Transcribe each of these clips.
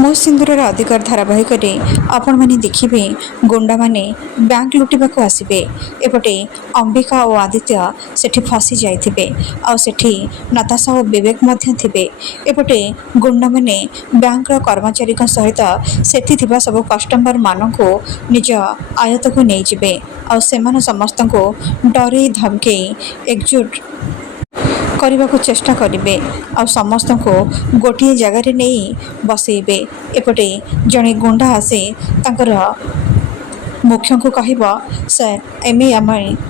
ମୋ ସିନ୍ଦୁରର ଅଧିକାର ଧାରାବାହିକରେ ଆପଣମାନେ ଦେଖିବେ ଗୁଣ୍ଡାମାନେ ବ୍ୟାଙ୍କ ଲୁଟିବାକୁ ଆସିବେ। ଏପଟେ ଅମ୍ବିକା ଓ ଆଦିତ୍ୟ ସେଠି ଫସି ଯାଇଥିବେ ଆଉ ସେଠି ନତାଶା ଓ ବିବେକ ମଧ୍ୟ ଥିବେ। ଏପଟେ ଗୁଣ୍ଡାମାନେ ବ୍ୟାଙ୍କର କର୍ମଚାରୀଙ୍କ ସହିତ ସେଠି ଥିବା ସବୁ କଷ୍ଟମରମାନଙ୍କୁ ନିଜ ଆୟତ୍ତକୁ ନେଇଯିବେ ଆଉ ସେମାନେ ସମସ୍ତଙ୍କୁ ଡରେଇ ଧମକେଇ ଏକଜୁଟ କରିବାକୁ ଚେଷ୍ଟା କରିବେ ଆଉ ସମସ୍ତଙ୍କୁ ଗୋଟିଏ ଜାଗାରେ ନେଇ ବସେଇବେ। ଏପଟେ ଜଣେ ଗୁଣ୍ଡା ଆସି ତାଙ୍କର ମୁଖ୍ୟଙ୍କୁ କହିବ, ସାର୍ ଆମେ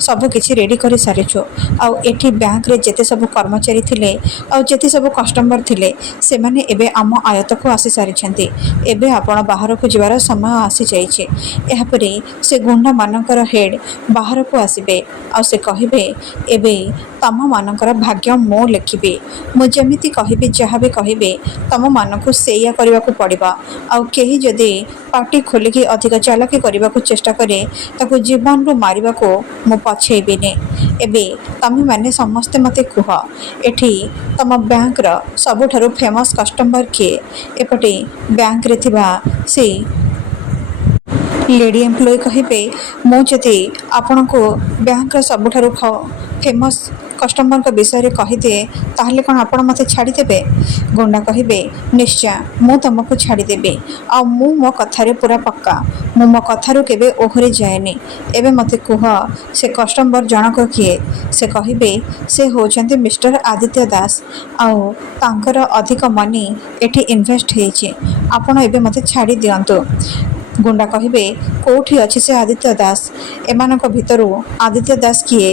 ସବୁ କିଛି ରେଡ଼ି କରିସାରିଛୁ ଆଉ ଏଠି ବ୍ୟାଙ୍କରେ ଯେତେ ସବୁ କର୍ମଚାରୀ ଥିଲେ ଆଉ ଯେତେ ସବୁ କଷ୍ଟମର ଥିଲେ ସେମାନେ ଏବେ ଆମ ଆୟତ୍ତକୁ ଆସିସାରିଛନ୍ତି। ଏବେ ଆପଣ ବାହାରକୁ ଯିବାର ସମୟ ଆସିଯାଇଛି। ଏହାପରେ ସେ ଗୁଣ୍ଡାମାନଙ୍କର ହେଡ୍ ବାହାରକୁ ଆସିବେ ଆଉ ସେ କହିବେ, ଏବେ ତମମାନଙ୍କର ଭାଗ୍ୟ ମୁଁ ଲେଖିବି। ମୁଁ ଯେମିତି କହିବି ଯାହା ବି କହିବି ତମମାନଙ୍କୁ ସେଇଆ କରିବାକୁ ପଡ଼ିବ। ଆଉ କେହି ଯଦି ପାଟି ଖୋଲିକି ଅଧିକ ଚାଲାକି କରିବାକୁ ଚେଷ୍ଟା କରେ ତାକୁ ଜୀବନରୁ ମାରିବାକୁ ମୁଁ ପଛେଇବିନି। ଏବେ ତମେମାନେ ସମସ୍ତେ ମୋତେ କୁହ, ଏଠି ତମ ବ୍ୟାଙ୍କର ସବୁଠାରୁ ଫେମସ୍ କଷ୍ଟମର କିଏ? ଏପଟେ ବ୍ୟାଙ୍କରେ ଥିବା ସେ ଲେଡି ଏମ୍ପ୍ଲୟି କହିବେ, ମୁଁ ଯଦି ଆପଣଙ୍କୁ ବ୍ୟାଙ୍କର ସବୁଠାରୁ ଫେମସ୍ କଷ୍ଟମରଙ୍କ ବିଷୟରେ କହିଦିଏ ତାହେଲେ କ'ଣ ଆପଣ ମୋତେ ଛାଡ଼ିଦେବେ? ଗୁଣ୍ଡା କହିବେ, ନିଶ୍ଚୟ ମୁଁ ତୁମକୁ ଛାଡ଼ିଦେବି ଆଉ ମୁଁ ମୋ କଥାରେ ପୁରା ପକ୍କା। ମୁଁ ମୋ କଥାରୁ କେବେ ଓହରି ଯାଏନି। ଏବେ ମୋତେ କୁହ ସେ କଷ୍ଟମର ଜଣକ କିଏ? ସେ କହିବେ, ସେ ହେଉଛନ୍ତି ମିଷ୍ଟର ଆଦିତ୍ୟ ଦାସ ଆଉ ତାଙ୍କର ଅଧିକ ମନି ଏଠି ଇନଭେଷ୍ଟ ହେଇଛି। ଆପଣ ଏବେ ମୋତେ ଛାଡ଼ି ଦିଅନ୍ତୁ। ଗୁଣ୍ଡା କହିବେ, କେଉଁଠି ଅଛି ସେ ଆଦିତ୍ୟ ଦାସ? ଏମାନଙ୍କ ଭିତରୁ ଆଦିତ୍ୟ ଦାସ କିଏ?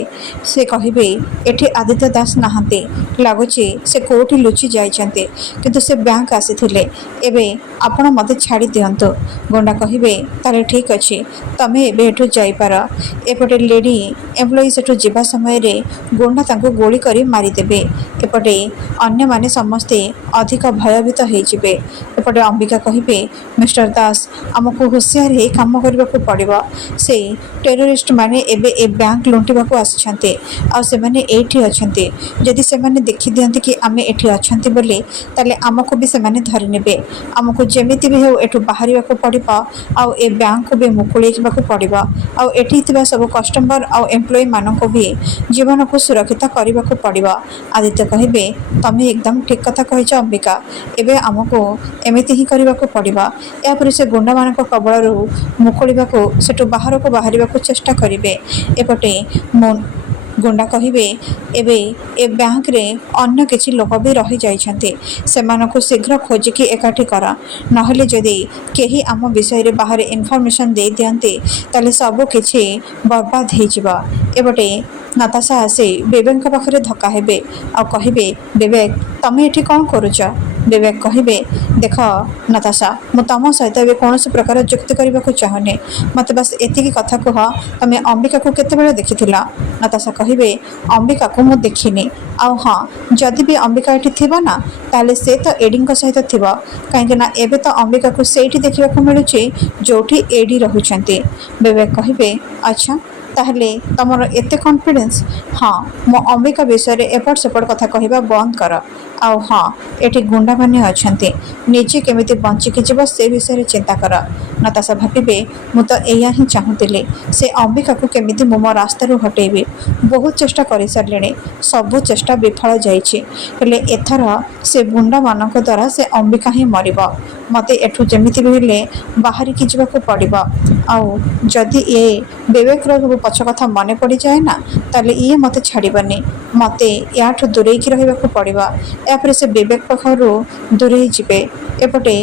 ସେ କହିବେ, ଏଠି ଆଦିତ୍ୟ ଦାସ ନାହାନ୍ତି। ଲାଗୁଛି ସେ କେଉଁଠି ଲୁଚି ଯାଇଛନ୍ତି କିନ୍ତୁ ସେ ବ୍ୟାଙ୍କ ଆସିଥିଲେ। ଏବେ ଆପଣ ମୋତେ ଛାଡ଼ି ଦିଅନ୍ତୁ। ଗୁଣ୍ଡା କହିବେ, ତାହେଲେ ଠିକ୍ ଅଛି, ତମେ ଏବେ ଏଠୁ ଯାଇପାର। ଏପଟେ ଲେଡି ଏମ୍ପ୍ଲୟି ସେଠୁ ଯିବା ସମୟରେ ଗୁଣ୍ଡା ତାଙ୍କୁ ଗୁଳି କରି ମାରିଦେବେ। ଏପଟେ ଅନ୍ୟମାନେ ସମସ୍ତେ ଅଧିକ ଭୟଭୀତ ହେଇଯିବେ। ଏପଟେ ଅମ୍ବିକା କହିବେ, ମିଷ୍ଟର ଦାସ ଆମକୁ ହୁସିଆର ହେଇ କାମ କରିବାକୁ ପଡ଼ିବ। ସେ ଟେରୋରିଷ୍ଟମାନେ ଏବେ ଏ ବ୍ୟାଙ୍କ ଲୁଟିବାକୁ ଆସିଛନ୍ତି ଆଉ ସେମାନେ ଏଇଠି ଅଛନ୍ତି। ଯଦି ସେମାନେ ଦେଖିଦିଅନ୍ତି କି ଆମେ ଏଠି ଅଛନ୍ତି ବୋଲି ତାହେଲେ ଆମକୁ ବି ସେମାନେ ଧରିନେବେ। ଆମକୁ ଯେମିତି ବି ହେଉ ଏଠୁ ବାହାରିବାକୁ ପଡ଼ିବ ଆଉ ଏ ବ୍ୟାଙ୍କକୁ ବି ମୁକୁଳେଇବାକୁ ପଡ଼ିବ ଆଉ ଏଠି ଥିବା ସବୁ କଷ୍ଟମର ଆଉ ଏମ୍ପ୍ଲୟିମାନଙ୍କୁ ବି ଜୀବନକୁ ସୁରକ୍ଷିତ କରିବାକୁ ପଡ଼ିବ। ଆଦିତ୍ୟ କହିବେ, ତମେ ଏକଦମ ଠିକ୍ କଥା କହିଛ ଅମ୍ବିକା। ଏବେ ଆମକୁ ଏମିତି ହିଁ କରିବାକୁ ପଡ଼ିବ। ଏହାପରେ ସେ ଗୁଣ୍ଡାମାନଙ୍କ କବଳରୁ ମୁକୁଳିବାକୁ ସେଠୁ ବାହାରକୁ ବାହାରିବାକୁ ଚେଷ୍ଟା କରିବେ। ଏପଟେ ଗୁଣ୍ଡା କହିବେ, ଏବେ ଏ ବ୍ୟାଙ୍କରେ ଅନ୍ୟ କିଛି ଲୋକ ବି ରହିଯାଇଛନ୍ତି। ସେମାନଙ୍କୁ ଶୀଘ୍ର ଖୋଜିକି ଏକାଠି କର। ନହେଲେ ଯଦି କେହି ଆମ ବିଷୟରେ ବାହାରେ ଇନଫର୍ମେସନ୍ ଦେଇଦିଅନ୍ତି ତାହେଲେ ସବୁ କିଛି ବର୍ବାଦ ହେଇଯିବ। ଏପଟେ ନତାଶା ଆସି ବିବେକଙ୍କ ପାଖରେ ଧକ୍କା ହେବେ ଆଉ କହିବେ, ବିବେକ ତମେ ଏଠି କ'ଣ କରୁଛ? ବିବେକ କହିବେ, ଦେଖ ନତାଶା, ମୁଁ ତମ ସହିତ ଏବେ କୌଣସି ପ୍ରକାର ଯୁକ୍ତି କରିବାକୁ ଚାହୁଁନି। ମୋତେ ବାସ୍ ଏତିକି କଥା କୁହ, ତମେ ଅମ୍ବିକାକୁ କେତେବେଳେ ଦେଖିଥିଲ? ନତାଶା କହିବେ, ଅମ୍ବିକାକୁ ମୁଁ ଦେଖିନି। ଆଉ ହଁ, ଯଦି ବି ଅମ୍ବିକା ଏଠି ଥିବ ନା ତାହେଲେ ସେ ତ ଏଡିଙ୍କ ସହିତ ଥିବ। କାହିଁକିନା ଏବେ ତ ଅମ୍ବିକାକୁ ସେଇଠି ଦେଖିବାକୁ ମିଳୁଛି ଯେଉଁଠି ଏଡି ରହୁଛନ୍ତି। ବିବେକ କହିବେ, ଆଚ୍ଛା ତାହେଲେ ତମର ଏତେ କନଫିଡେନ୍ସ? ହଁ, ମୋ ଅମ୍ବିକା ବିଷୟରେ ଏପଟ ସେପଟ କଥା କହିବା ବନ୍ଦ କର। ଆଉ ହଁ, ଏଠି ଗୁଣ୍ଡାମାନେ ଅଛନ୍ତି। ନିଜେ କେମିତି ବଞ୍ଚିକି ଯିବ ସେ ବିଷୟରେ ଚିନ୍ତା କର। ନତାଶା ଭାବିବେ, ମୁଁ ତ ଏଇଆ ହିଁ ଚାହୁଁଥିଲି। ସେ ଅମ୍ବିକାକୁ କେମିତି ମୁଁ ମୋ ରାସ୍ତାରୁ ହଟେଇବି। ବହୁତ ଚେଷ୍ଟା କରିସାରିଲିଣି, ସବୁ ଚେଷ୍ଟା ବିଫଳ ଯାଇଛି। ହେଲେ ଏଥର ସେ ଗୁଣ୍ଡାମାନଙ୍କ ଦ୍ୱାରା ସେ ଅମ୍ବିକା ହିଁ ମରିବ। ମୋତେ ଏଠୁ ଯେମିତି ବି ହେଲେ ବାହାରିକି ଯିବାକୁ ପଡ଼ିବ। ଆଉ ଯଦି ଏ ବିବେକର ସବୁ ପଛ କଥା ମନେ ପଡ଼ିଯାଏ ନା ତାହେଲେ ଇଏ ମୋତେ ଛାଡ଼ିବନି। ମୋତେ ୟାଠୁ ଦୂରେଇକି ରହିବାକୁ ପଡ଼ିବ। ଏହାପରେ ସେ ବିବେକ ପାଖରୁ ଦୂରେଇ ଯିବେ। ଏପଟେ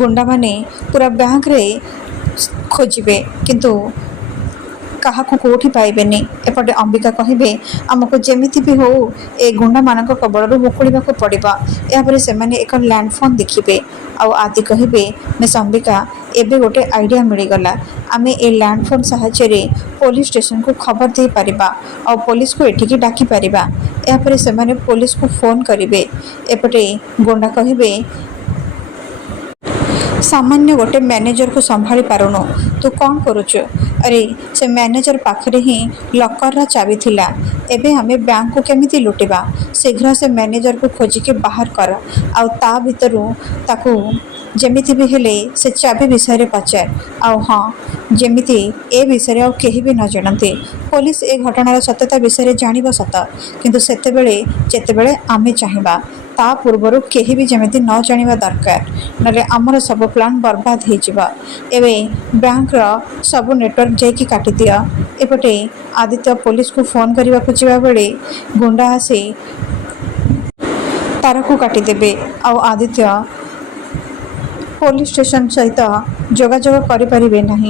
ଗୁଣ୍ଡାମାନେ ପୁରା ବ୍ୟାଙ୍କରେ ଖୋଜିବେ କିନ୍ତୁ କାହାକୁ କେଉଁଠି ପାଇବେନି। ଏପଟେ ଅମ୍ବିକା କହିବେ, ଆମକୁ ଯେମିତି ବି ହେଉ ଏ ଗୁଣ୍ଡାମାନଙ୍କ କବଳରୁ ମୁକୁଳିବାକୁ ପଡ଼ିବ। ଏହାପରେ ସେମାନେ ଏକ ଲ୍ୟାଣ୍ଡ ଫୋନ୍ ଦେଖିବେ ଆଉ ଆଦି କହିବେ, ମିସ୍ ଅମ୍ବିକା ଏବେ ଗୋଟେ ଆଇଡ଼ିଆ ମିଳିଗଲା। ଆମେ ଏ ଲ୍ୟାଣ୍ଡ ଫୋନ୍ ସାହାଯ୍ୟରେ ପୋଲିସ ଷ୍ଟେସନକୁ ଖବର ଦେଇପାରିବା ଆଉ ପୋଲିସକୁ ଏଠିକି ଡାକିପାରିବା। ଏହାପରେ ସେମାନେ ପୋଲିସକୁ ଫୋନ୍ କରିବେ। ଏପଟେ ଗୁଣ୍ଡା କହିବେ, ସାମାନ୍ୟ ଗୋଟେ ମ୍ୟାନେଜରକୁ ସମ୍ଭାଳି ପାରୁନୁ, ତୁ କ'ଣ କରୁଛୁ? अरे से मैनेजर पाखरे ही लकर चाबी थिला। एबे हमें बैंक को केमिति लुटिबा? शीघ्र से मैनेजर को खोजिके बाहर कर आउ ता भितरु ताकू जेमिति भी हेले से चाबी विषय पचार आउ हाँ जेमिति ए विषय आउ केही भी न जानते। पुलिस ए घटनार सत्यता विषय जानिब सत किंतु सेतेबेले जेतेबेले आमे चाहिबा ता पूर्वरु केही भी जेमिति न जानिबा दरकार नले हमर सब प्लान बर्बाद हो जिबा। एबे बैंक रो सब नेटवर्क जाइकी काटी दिया। एपटे आदित्य पुलिस को फोन करने को जावा बेले गुंडा आसी तार को काटिदेवे आउ आदित्य पुलिस स्टेशन सहित जोगाजोग करि परिबे नाही।